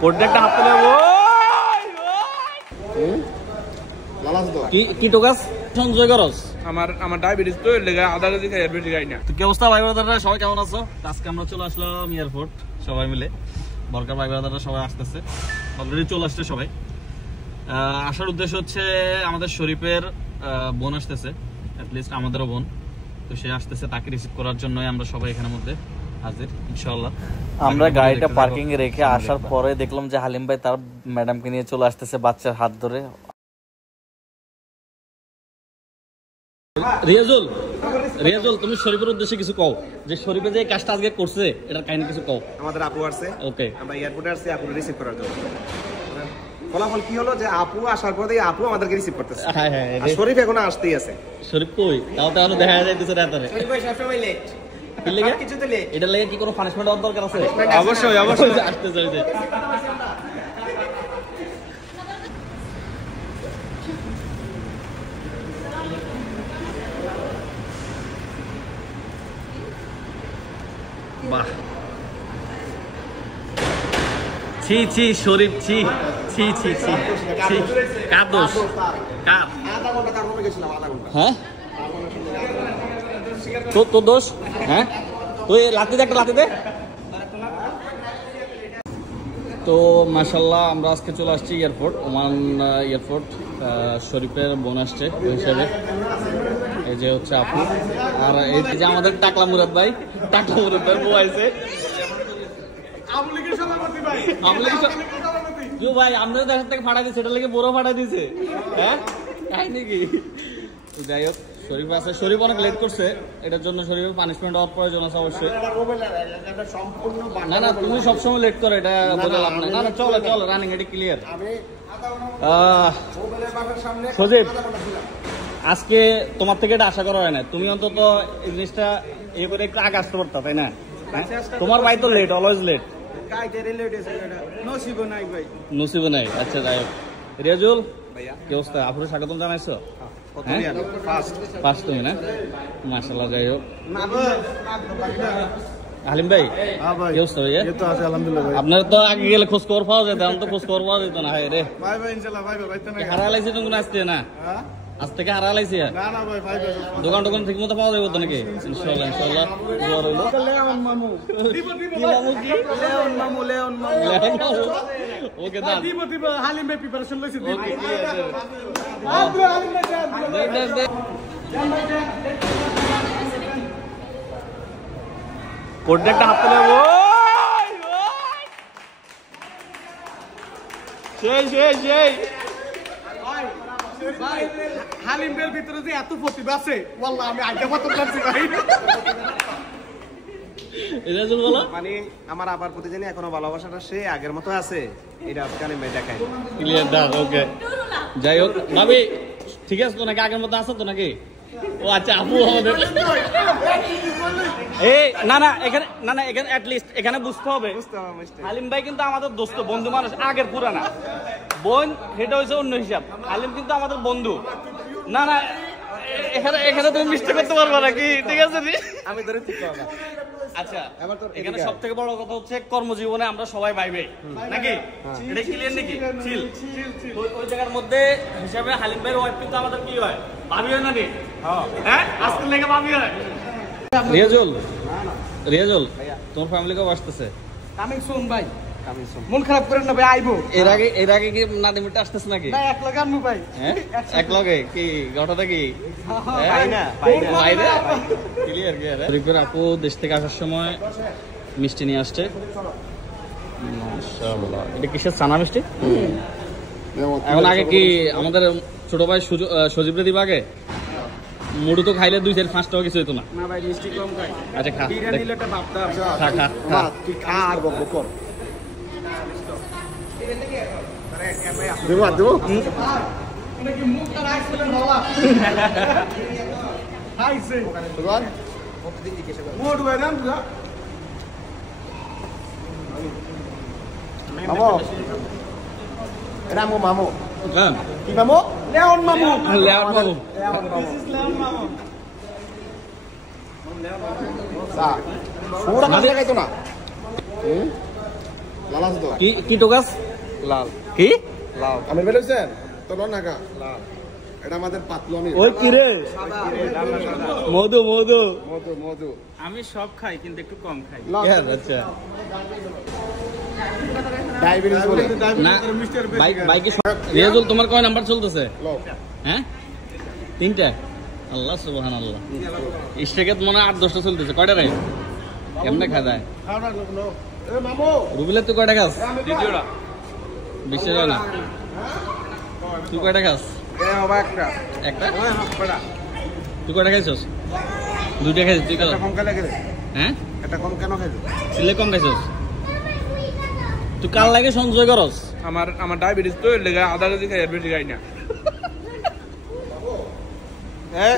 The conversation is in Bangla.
কোড একটা হাত তুলে কি টোকাস সঞ্জয় করস আমার ডায়াবেটিস তো লেগে আধা কেজি খাই বেশি খাই না। তো কি অবস্থা ভাই ব্রাদাররা, সবাই কেমন আছো? আজকে আমরা চলে আসলাম এয়ারপোর্ট সবাই মিলে, বরকার ভাই ব্রাদাররা সবাই আসতেছে, অলরেডি চলে আসছে সবাই। আসার উদ্দেশ্য হচ্ছে আমাদের শরীফের বোন আসতেছে, অ্যাটলিস্ট আমাদেরও বোন, তো সে আসতেছে, তাকে রিসিভ করার জন্যই আমরা সবাই এখানের মধ্যে হাজির ইনশাআল্লাহ। আমরা গাড়িটা পার্কিং এ রেখে আসার পরে দেখলাম যে হালিম ভাই তার ম্যাডামকে নিয়ে চলে আসতেছে বাচ্চার হাত ধরে। রিয়াজুল তুমি শরীফের উদ্দেশ্যে কিছু কও, যে শরীফে যে কাজটা আজকে করছে এটার কাহিনী কিছু কও। আমাদের আপু আসছে, ওকে, আমরা এয়ারপোর্টে আসছি আপু রিসিভ করার জন্য। ফলাফল কি হলো যে আপু আসার পরে আপু আমাদেরকে রিসিভ করতেছে। হ্যাঁ হ্যাঁ, আর শরীফ এখনো আসতেই আছে। শরীফ কই? তাও তো এখনো দেখা যাইতেছে রাতে। শরীফ ভাই সবসময় লেট। কি লাগে? কিছুতে লেট। এটা লাগে কি কোনো পানিশমেন্ট দেওয়ার দরকার আছে? অবশ্যই অবশ্যই আসতে চাইছে। বাহ, ছি ছি শরীফ, ছি ছি ছি ছি ছি। কার দোষ? কার? আধা ঘন্টা তার রুমে গেছিলাম, আধা ঘন্টা। হ্যাঁ তোর দোষ? হ্যাঁ তুই লাথি দে, একটা লাথি দে। তো মাশাআল্লাহ আমরা আজকে চলে আসছি এয়ারপোর্ট, ওমান এয়ারপোর্ট। শরীফের বোন আসছে হিসেবে, এই যে হচ্ছে আপু, আর এই যে আমাদের টাকলা মুরাদ ভাই, টাকলা মুরাদ ভাই বউ আছে। ভাই আমাদের দেশের থেকে ফাটাই দিচ্ছে, এটা লেগে বড় ফাটাই দিছে। হ্যাঁ তাই নাকি? যাই হোক, শরীফ আছে, শরীফ অনেক লেট করছে, এটার জন্য শরীফের পানিশমেন্ট হওয়ার প্রয়োজন আছে অবশ্যই। না না, তুমি সবসময় লেট করো, এটা বোঝা লাভ নাই। না না চলো চলো, রানিং, এটা ক্লিয়ার। সজীব, আজকে তোমার থেকে এটা আশা করা হয় না, তুমি অন্তত এই জিনিসটা এই করে একটু আগে আসতে পারতা, তাই না? তোমার ভাই তো লেট, অলওয়েজ লেট। নসিব নাই। আচ্ছা যাই হোক, রিয়াজুল কি অবস্থা? আপনার স্বাগতম জানাইছো? ফার্স্ট তুমি না? মাশাআল্লাহ। যাই হোক, হালিম ভাই কি অবস্থা ভাইয়া? আপনার তো আগে গেলে খোঁজ খবর পাওয়া যেত, এখন তো খোঁজ খবর পাওয়া যেত না। হায় রে, হারা লাইছে তুমি আসতে না? আজ থেকে হারা লাইছে? দোকান টোকান ঠিক মতো পাওয়া যাবে তো নাকি? ইনশাআল্লাহ ইনশাআল্লাহ। ওকে দাও, হালিম ভাই প্রিপারেশন লইছে। কোডটা একটা হাত তুলে হালিম ভাইয়ের ভিতরে যে এত প্রতিভা আছে, ওয়াল্লাহ আমি আগে মত করছি ভাই। মানে আমার আবার প্রতি জানি এখনো ভালোবাসাটা সে আগের মতো আছে, এটা আজকে হালিম ভাই দেখাই ক্লিয়ার দাও। ওকে, যাই হোক ভাবি ঠিক আছে তো নাকি? আগের মতো আছে তো নাকি? ও আচ্ছা, আপু আমাদের এই না না এখানে, না না এখানে অ্যাটলিস্ট এখানে বুঝতে হবে হালিম ভাই কিন্তু আমাদের দোস্ত, বন্ধু মানুষ, আগের পুরানা বোন, সেটা হয়েছে অন্য হিসাব। হালিম কিন্তু আমাদের বন্ধু। না না এখানে এখানে তুমি মিস্টেক করতে পারবে নাকি? ঠিক আছে আমি ধরে ঠিক করব। আচ্ছা, এখানে সব থেকে বড় কথা হচ্ছে কর্মজীবনে আমরা সবাই ভাই ভাই নাকি? এটা ক্লিয়ার নাকি? চিল ওই জায়গার মধ্যে হিসাবে হালিম ভাইয়ের ওয়াইফ কিন্তু আমাদের কি হয়? ভাবি হয় নাকি? হ্যাঁ আজকাল লেগে ভাবি হয়। রিয়াজুল তোমার ফ্যামিলি কবে আসতেছে? কামিং সুন ভাই, কামিং সুন। মন খারাপ করেন না ভাই, আইবো। এর আগে কি নাদিমটা আসতেছে নাকি? না, এক লগে আনমু ভাই। হ্যাঁ এক লগে কি ঘটনা কি? ভাই না ক্লিয়ার ক্লিয়ার। শরীফের আপু দেশ থেকে আসার সময় মিষ্টি নিয়ে আসছে। মাশাআল্লাহ, এটা কিসের ছানা মিষ্টি? এখন আগে কি আমাদের ছোট ভাই সজীবরে দিবা আগে? মুড়ু তো খাইলে 2-4-5 কিছু হইতো না। না ভাই, মিষ্টি কম খাই। আচ্ছা খা, বিরিয়ানি নিলে একটা ভাবটা। খা খা খা, তুই খা আর বক কর। দেবো দেবো নাকি? মুখটা রাখছিলেন বাবা। খাইছে বল, প্রতিদিন জিজ্ঞাসা কর। মোট ভাই নাম তুই? মামু, রামু মামু। হ্যাঁ কি মামু? লেওন মামু। লেওন মামু। দিস ইজ লেওন মামু। সা পুরো কথা দেখাইতো না। লাল আছে তো কি কি টোকাস লাল কি লাল আমি বলেছেন তো নাগা লাল এটা আমাদের পাতলনি ওই কি রে মধু মধু মধু মধু আমি সব খাই কিন্তু একটু কম খাই আচ্ছা ডায়াবেটিস বলে না বাইকে রিয়াজুল তোমার কয় নাম্বার চলতেছে হ্যাঁ 3টা আল্লাহ সুবহানাল্লাহ স্টেকেত মনে 8-10টা চলতেছে কয়টা রে কেমনে খাওয়া যায় এ মামু রুবিলা তুই কয়টা খাস দ্বিতীয়টা 20 টাকা না তুই কয়টা খাস এ বাবা একটা একটা ওই হাফড়া তুই কয়টা খাইছস 2টা খাইছিস তুই কত কম কেন লাগে হ্যাঁ এটা কম কেন খাইছো সিলে কম খাইছস তুই কাল লাগে সঞ্চয় করস আমার ডায়াবেটিস তো এর লেগে আধা কেজি খাই আর বেশি খাই না এ